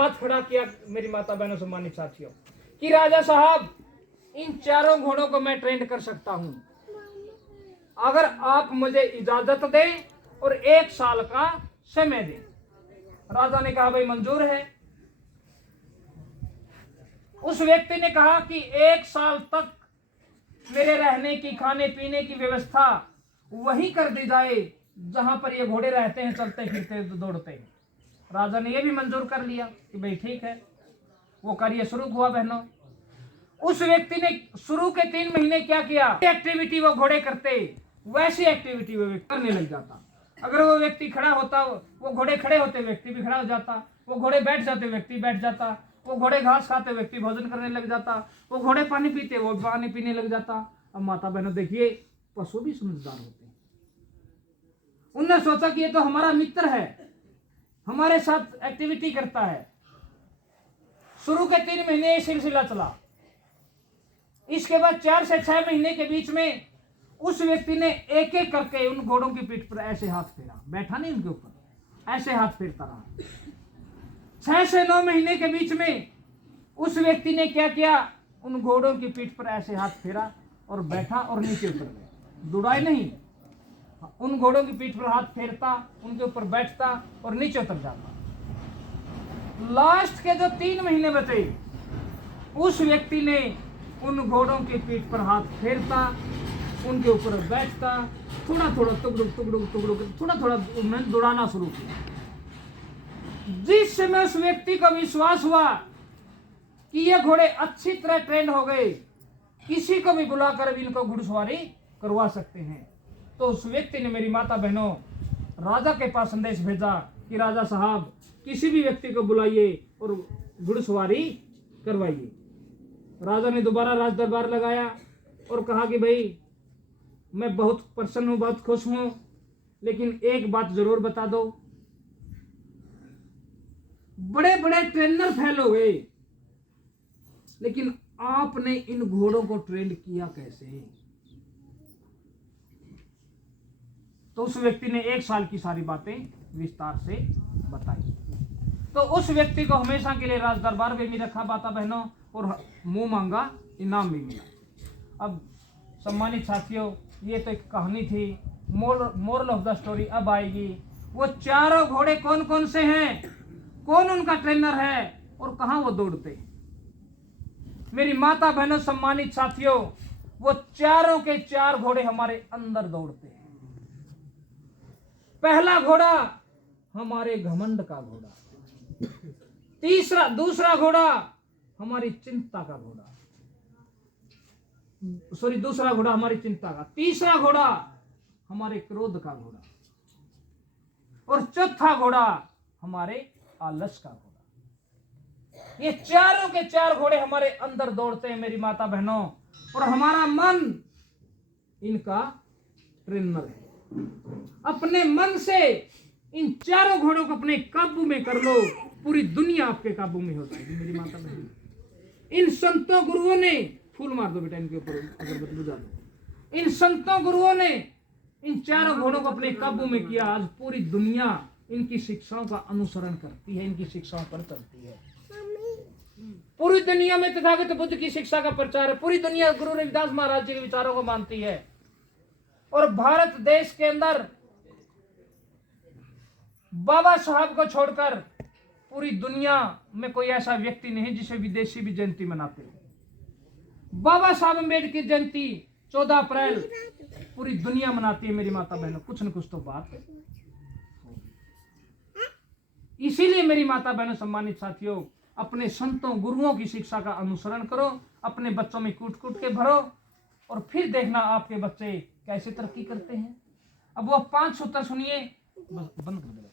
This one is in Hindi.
हाथ खड़ा किया मेरी माता बहनों सम्मानित साथियों कि राजा साहब इन चारों घोड़ों को मैं ट्रेंड कर सकता हूं अगर आप मुझे इजाजत दें और 1 साल का समय दें। राजा ने कहा भाई मंजूर है। उस व्यक्ति ने कहा कि 1 साल तक मेरे रहने की खाने पीने की व्यवस्था वही कर दी जाए जहां पर ये घोड़े रहते हैं, चलते फिरते दौड़ते हैं। राजा ने यह भी मंजूर कर लिया कि भाई ठीक है, वो कार्य शुरू हुआ। बहनों, उस व्यक्ति ने शुरू के 3 महीने क्या किया, एक्टिविटी वो घोड़े करते वैसी एक्टिविटी वो व्यक्ति करने लग जाता। अगर वो व्यक्ति खड़ा होता, वो घोड़े खड़े होते व्यक्ति भी खड़ा हो जाता, वो घोड़े बैठ जाते व्यक्ति बैठ जाता, वो घोड़े घास खाते व्यक्ति भोजन करने लग जाता, वो घोड़े पानी पीते वो पानी पीने लग जाता। अब माता बहनों देखिए, पशु भी समझदार होते हैं। उन्होंने सोचा कि ये तो हमारा मित्र है, हमारे साथ एक्टिविटी करता है। शुरू के 3 महीने ये सिलसिला चला। इसके बाद 4 से 6 महीने के बीच में उस व्यक्ति ने एक एक करके उन घोड़ों की पीठ पर ऐसे हाथ फेरा, बैठा नहीं उनके ऊपर, ऐसे हाथ फेरता रहा। 6 से 9 महीने के बीच में उस व्यक्ति ने क्या किया, उन घोड़ों की पीठ पर ऐसे हाथ फेरा और बैठा और नीचे उतर गया। दुड़ाई नहीं, उन घोड़ों की पीठ पर हाथ फेरता, उनके ऊपर बैठता और नीचे उतर जाता। लास्ट के जो 3 महीने बचे, उस व्यक्ति ने उन घोड़ों की पीठ पर हाथ फेरता, उनके ऊपर बैठता, थोड़ा थोड़ा टुकड़ुक थोड़ा थोड़ा उन्होंने दौड़ाना शुरू किया। जिस समय उस व्यक्ति को विश्वास हुआ कि ये घोड़े अच्छी तरह ट्रेंड हो गए, किसी को भी बुलाकर इनको घुड़सवारी करवा सकते हैं, तो उस व्यक्ति ने मेरी माता बहनों राजा के पास संदेश भेजा कि राजा साहब किसी भी व्यक्ति को बुलाइए और घुड़सवारी करवाइए। राजा ने दोबारा राज दरबार लगाया और कहा कि भाई मैं बहुत प्रसन्न हूं, बहुत खुश हूं, लेकिन एक बात जरूर बता दो, बड़े बड़े ट्रेनर फेल हो गए, लेकिन आपने इन घोड़ों को ट्रेंड किया कैसे? तो उस व्यक्ति ने 1 साल की सारी बातें विस्तार से बताई। तो उस व्यक्ति को हमेशा के लिए राज दरबार में भी रखा माता बहनों, और मुंह मांगा इनाम भी मिला। अब सम्मानित साथियों, ये तो एक कहानी थी। मोरल ऑफ द स्टोरी अब आएगी। वो चारों घोड़े कौन कौन से हैं, कौन उनका ट्रेनर है और कहां वो दौड़ते? मेरी माता बहनों सम्मानित साथियों, वो चारों के 4 घोड़े हमारे अंदर दौड़ते हैं। पहला घोड़ा हमारे घमंड का घोड़ा, दूसरा घोड़ा हमारी चिंता का घोड़ा, दूसरा घोड़ा हमारी चिंता का, तीसरा घोड़ा हमारे क्रोध का घोड़ा, और चौथा घोड़ा हमारे आलस का घोड़ा। ये चारों के 4 घोड़े हमारे अंदर दौड़ते हैं मेरी माता बहनों, और हमारा मन इनका ट्रेनर है। अपने मन से इन चारों घोड़ों को अपने काबू में कर लो, पूरी दुनिया आपके काबू में हो जाएगी मेरी माता बहनों। इन संतों गुरुओं ने, फूल मार दो बेटा इनके ऊपर, अगरबत्ती बुझा दो। इन संतों गुरुओं ने इन चारों घोड़ों को अपने काबू में किया। आज पूरी दुनिया इनकी शिक्षाओं का अनुसरण करती है, इनकी शिक्षाओं पर चलती है। पूरी दुनिया में तथागत बुद्ध की शिक्षा का प्रचार है। पूरी दुनिया गुरु रविदास महाराज जी के विचारों को मानती है। और भारत देश के अंदर बाबा साहब को छोड़कर पूरी दुनिया में कोई ऐसा व्यक्ति नहीं जिसे विदेशी भी जयंती मनाते हो। बाबा साहब अम्बेडकर जयंती 14 अप्रैल पूरी दुनिया मनाती है मेरी माता बहनों। कुछ न कुछ तो बात है। इसीलिए मेरी माता बहनों सम्मानित साथियों, अपने संतों गुरुओं की शिक्षा का अनुसरण करो, अपने बच्चों में कूट कूट के भरो, और फिर देखना आपके बच्चे कैसे तरक्की करते हैं। अब वो 5 सूत्र सुनिए, बस बंद कर दो।